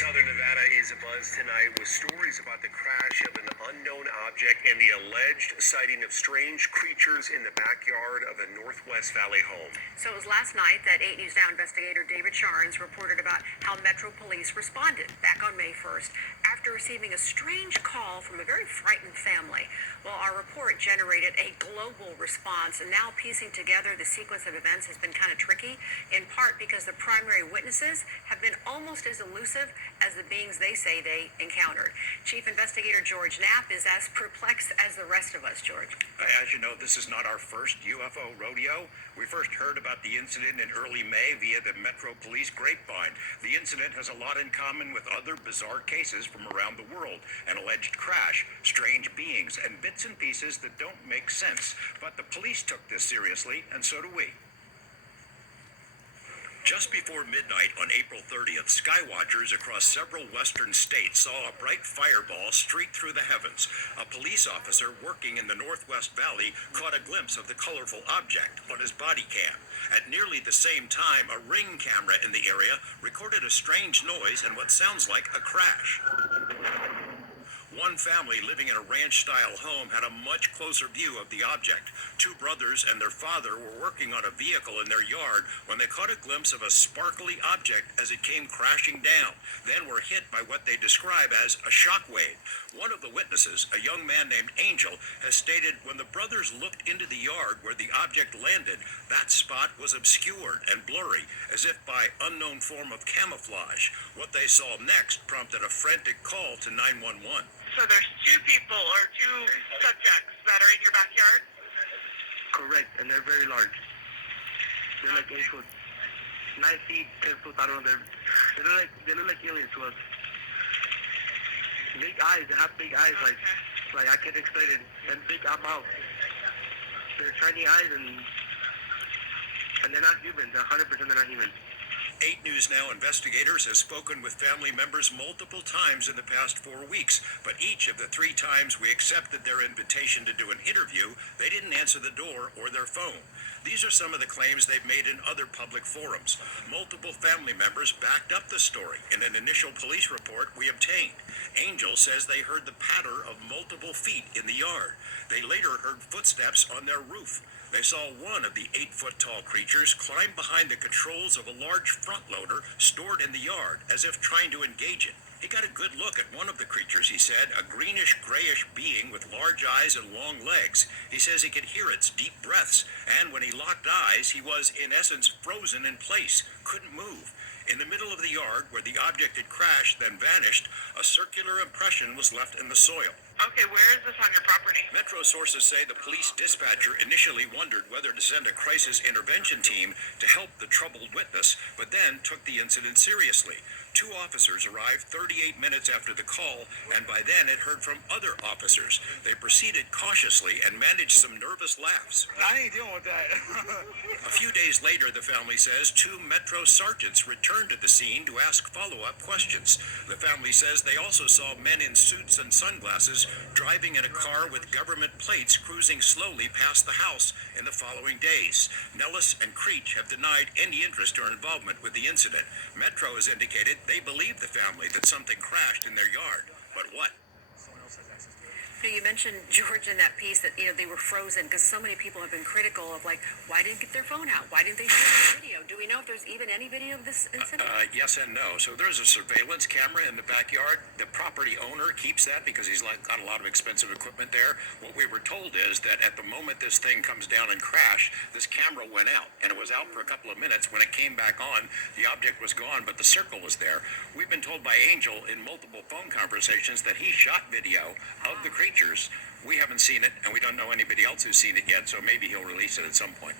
Southern Nevada is abuzz tonight with stories about the crash of an unknown object and the alleged sighting of strange creatures in the backyard of a Northwest Valley home. So it was last night that 8 News Now investigator David Charnes reported about how Metro Police responded back on May 1st after receiving a strange call from a very frightened family. Well, our report generated a global response, and now piecing together the sequence of events has been kind of tricky, in part because the primary witnesses have been almost as elusive as the beings they say they encountered. Chief Investigator George Knapp is as perplexed as the rest of us, George. As you know, this is not our first UFO rodeo. We first heard about the incident in early May via the Metro Police grapevine. The incident has a lot in common with other bizarre cases from around the world. An alleged crash, strange beings, and bits and pieces that don't make sense. But the police took this seriously, and so do we. Just before midnight on April 30th, skywatchers across several western states saw a bright fireball streak through the heavens. A police officer working in the Northwest Valley caught a glimpse of the colorful object on his body cam. At nearly the same time, a Ring camera in the area recorded a strange noise and what sounds like a crash. One family living in a ranch-style home had a much closer view of the object. Two brothers and their father were working on a vehicle in their yard when they caught a glimpse of a sparkly object as it came crashing down, then were hit by what they describe as a shockwave. One of the witnesses, a young man named Angel, has stated when the brothers looked into the yard where the object landed, that spot was obscured and blurry, as if by unknown form of camouflage. What they saw next prompted a frantic call to 911. So there's two people or two subjects that are in your backyard? Correct, and they're very large. They're like 8 foot, 9 feet, 10 foot. I don't know. They look like aliens to us. Big eyes. They have big eyes, like I can't explain it. And big mouth. They're shiny eyes, and they're not human. They're 100% they're not human. 8 News Now investigators have spoken with family members multiple times in the past 4 weeks, but each of the 3 times we accepted their invitation to do an interview, they didn't answer the door or their phone. These are some of the claims they've made in other public forums. Multiple family members backed up the story in an initial police report we obtained. Angel says they heard the patter of multiple feet in the yard. They later heard footsteps on their roof. They saw one of the 8-foot-tall creatures climb behind the controls of a large front loader stored in the yard, as if trying to engage it. He got a good look at one of the creatures, he said, a greenish-grayish being with large eyes and long legs. He says he could hear its deep breaths, and when he locked eyes, he was, in essence, frozen in place, couldn't move. In the middle of the yard, where the object had crashed, then vanished, a circular impression was left in the soil. Okay, where is this on your property? Metro sources say the police dispatcher initially wondered whether to send a crisis intervention team to help the troubled witness, but then took the incident seriously. 2 officers arrived 38 minutes after the call, and by then had heard from other officers. They proceeded cautiously and managed some nervous laughs. I ain't dealing with that. A few days later, the family says, 2 Metro sergeants returned to the scene to ask follow-up questions. The family says they also saw men in suits and sunglasses driving in a car with government plates cruising slowly past the house in the following days. Nellis and Creech have denied any interest or involvement with the incident. Metro has indicated they believe the family that something crashed in their yard. But what? You mentioned, George, in that piece that, they were frozen because so many people have been critical of, why didn't get their phone out? Why didn't they shoot the video? Do we know if there's even any video of this incident? Yes and no. So there's a surveillance camera in the backyard. The property owner keeps that because he's got a lot of expensive equipment there. What we were told is that at the moment this thing comes down and crashed, this camera went out, and it was out for a couple of minutes. When it came back on, the object was gone, but the circle was there. We've been told by Angel in multiple phone conversations that he shot video of the creatures. We haven't seen it, and we don't know anybody else who's seen it yet, so maybe he'll release it at some point.